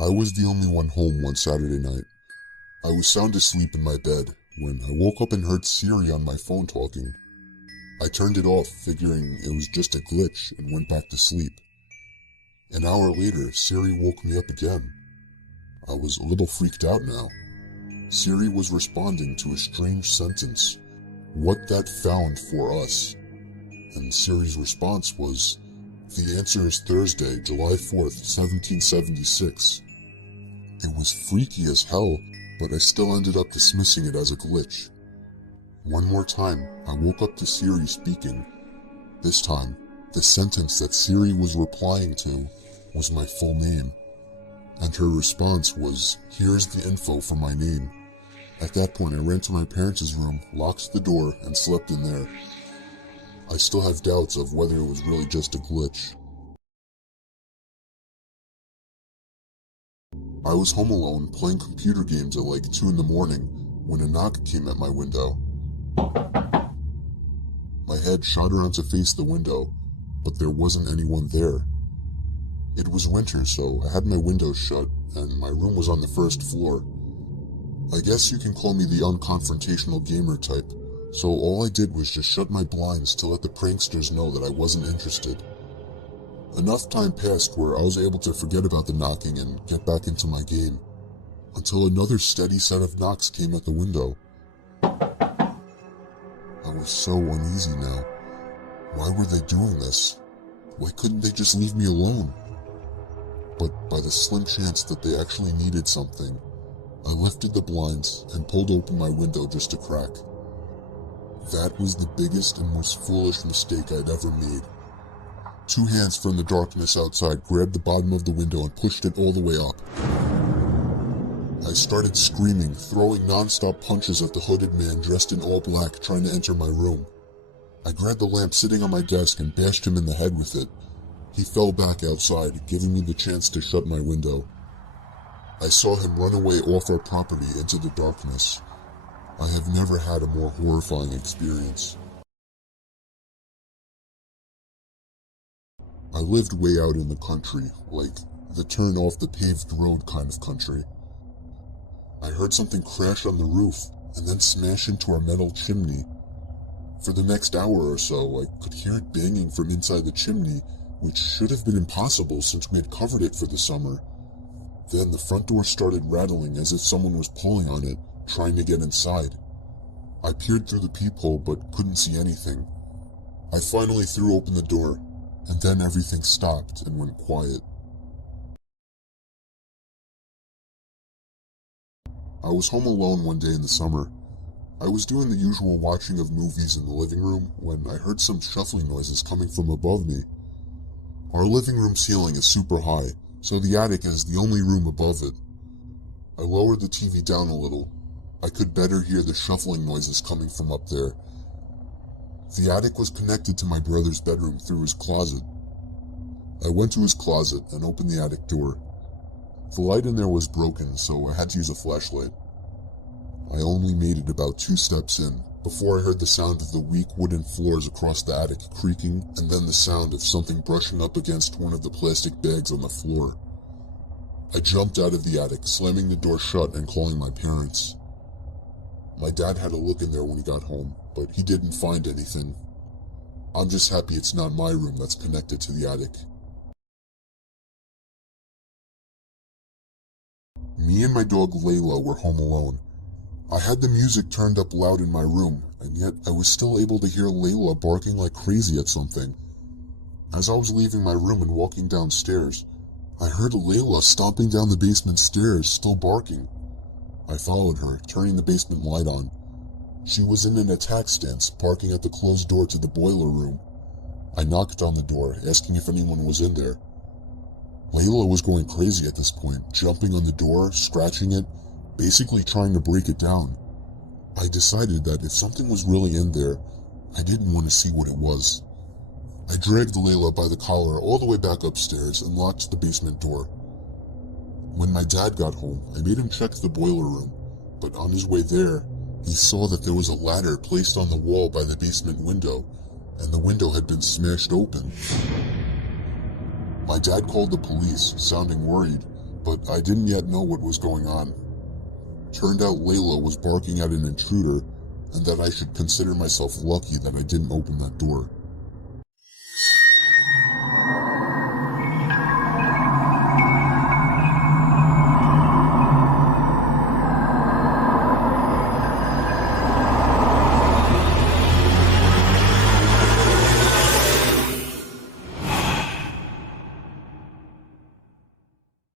I was the only one home one Saturday night. I was sound asleep in my bed when I woke up and heard Siri on my phone talking. I turned it off, figuring it was just a glitch, and went back to sleep. An hour later, Siri woke me up again. I was a little freaked out now. Siri was responding to a strange sentence. What that found for us? And Siri's response was, the answer is Thursday, July 4th, 1776. It was freaky as hell, but I still ended up dismissing it as a glitch. One more time, I woke up to Siri speaking. This time, the sentence that Siri was replying to was my full name. And her response was, here's the info for my name. At that point, I ran to my parents' room, locked the door, and slept in there. I still have doubts of whether it was really just a glitch. I was home alone, playing computer games at like 2 in the morning, when a knock came at my window. My head shot around to face the window, but there wasn't anyone there. It was winter, so I had my windows shut, and my room was on the first floor. I guess you can call me the unconfrontational gamer type, so all I did was just shut my blinds to let the pranksters know that I wasn't interested. Enough time passed where I was able to forget about the knocking and get back into my game, until another steady set of knocks came at the window. I was so uneasy now. Why were they doing this? Why couldn't they just leave me alone? But by the slim chance that they actually needed something, I lifted the blinds and pulled open my window just a crack. That was the biggest and most foolish mistake I'd ever made. 2 hands from the darkness outside grabbed the bottom of the window and pushed it all the way up. I started screaming, throwing non-stop punches at the hooded man dressed in all black trying to enter my room. I grabbed the lamp sitting on my desk and bashed him in the head with it. He fell back outside, giving me the chance to shut my window. I saw him run away off our property into the darkness. I have never had a more horrifying experience. I lived way out in the country, like the turn off the paved road kind of country. I heard something crash on the roof and then smash into our metal chimney. For the next hour or so, I could hear it banging from inside the chimney, which should have been impossible since we had covered it for the summer. Then the front door started rattling as if someone was pulling on it, trying to get inside. I peered through the peephole but couldn't see anything. I finally threw open the door, and then everything stopped and went quiet. I was home alone one day in the summer. I was doing the usual watching of movies in the living room when I heard some shuffling noises coming from above me. Our living room ceiling is super high, so the attic is the only room above it. I lowered the TV down a little. I could better hear the shuffling noises coming from up there. The attic was connected to my brother's bedroom through his closet. I went to his closet and opened the attic door. The light in there was broken, so I had to use a flashlight. I only made it about 2 steps in, before I heard the sound of the weak wooden floors across the attic creaking, and then the sound of something brushing up against one of the plastic bags on the floor. I jumped out of the attic, slamming the door shut and calling my parents. My dad had a look in there when he got home, but he didn't find anything. I'm just happy it's not my room that's connected to the attic. Me and my dog Layla were home alone. I had the music turned up loud in my room, and yet I was still able to hear Layla barking like crazy at something. As I was leaving my room and walking downstairs, I heard Layla stomping down the basement stairs, still barking. I followed her, turning the basement light on. She was in an attack stance, barking at the closed door to the boiler room. I knocked on the door, asking if anyone was in there. Layla was going crazy at this point, jumping on the door, scratching it, basically trying to break it down. I decided that if something was really in there, I didn't want to see what it was. I dragged Layla by the collar all the way back upstairs and locked the basement door. When my dad got home, I made him check the boiler room, but on his way there, he saw that there was a ladder placed on the wall by the basement window, and the window had been smashed open. My dad called the police, sounding worried, but I didn't yet know what was going on. Turned out Layla was barking at an intruder, and that I should consider myself lucky that I didn't open that door.